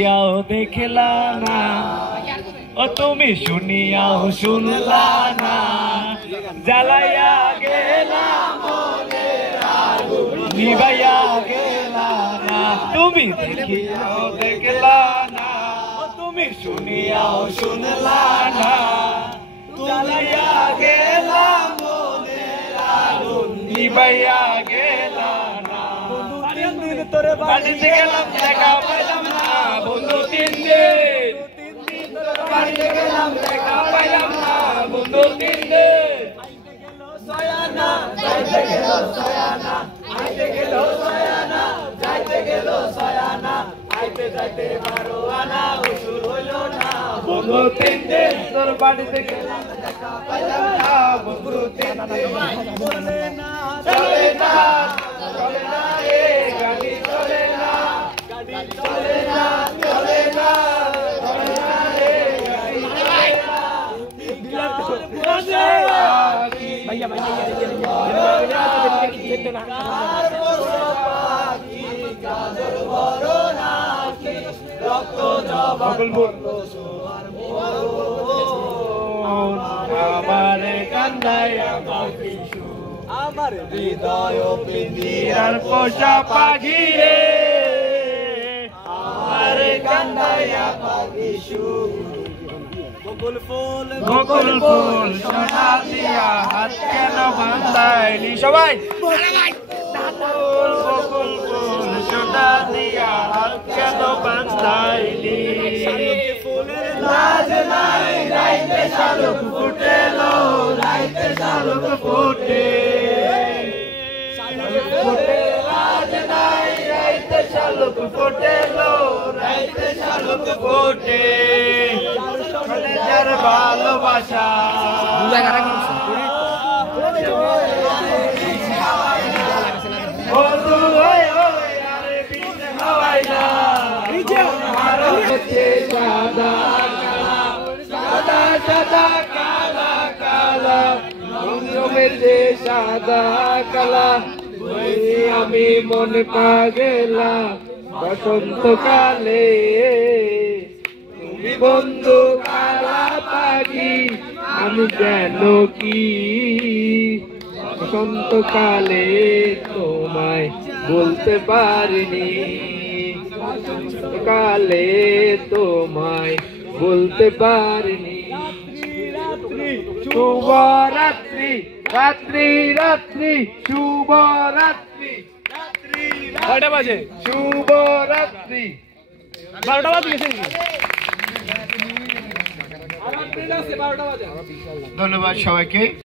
देखला ना ओ तुमी शुनियाओ शुनला ना জ্বালাইয়া गेला মনের আগুন নিভাইয়া गेला না তুমি দেখিয়াও দেখলা না ও তুমি শুনিয়াও শুনলা না জ্বালাইয়া गेला মনের আগুন নিভাইয়া गेला না তিন দিন তোরে বাড়িতে গেলাম দেখা পাইলাম না বন্ধু তিন দিন বাড়িতে গেলাম দেখা পাইলাম না বন্ধু তিন দিন সয়ানা যাইতে গেল সয়ানা আইতে গেল সয়ানা যাইতে গেল সয়ানা আইতে যাইতে 12 আনা উসুর হইল না বন্ধু তিন দিন তোর বাড়িতে গেলাম দেখা পাইলাম না বন্ধু তিন দিন চলে না চলে না চলে না রে গাড়ি চলে না গাড়ি চলে না চলে না চলে না রে গাড়ি চলে না দিলা তো বসে ভাইয়া ভাইয়া কাজল বড় নাকি রক্ত জবাগল আমারে কান্দায়া বাকিশু আমার হৃদয় পিঞ্জিরার পোষা পাখি রে আমারে কান্দায়া বাকিশু বকুল ফুল সোনা দিয়া হাত কেন বাঁধাইলি সবাই বকুল ফুল সোনা দিয়া হাত কেন বাঁধাইলি লাজ নাই রাইতে শালুক ফুটেলো রাইতে শালুক ফুটে লাজ নাই রাইতে শালুক ফুটেলো রাইতে শালুক ফুটে যার ভালোবাসা বন্ধু ওই ওই আরে বিষ খাওয়াই না সাদা কালা সাদা সাদা কালা কালা রঙে সাদা কালা আমি মনে পাগলা বসন্তকালে তুমি বন্ধু কালা পাখি আমি যেন কি বসন্তকালে তোমায় বলতে পারিনি কালে তোমায় বলতে পারিনি শুভরাত্রি রাত্রি রাত্রি শুভরাত্রি কয়টা বাজে শুভরাত্রি 12টা বাজে গেছে ধন্যবাদ সবাইকে।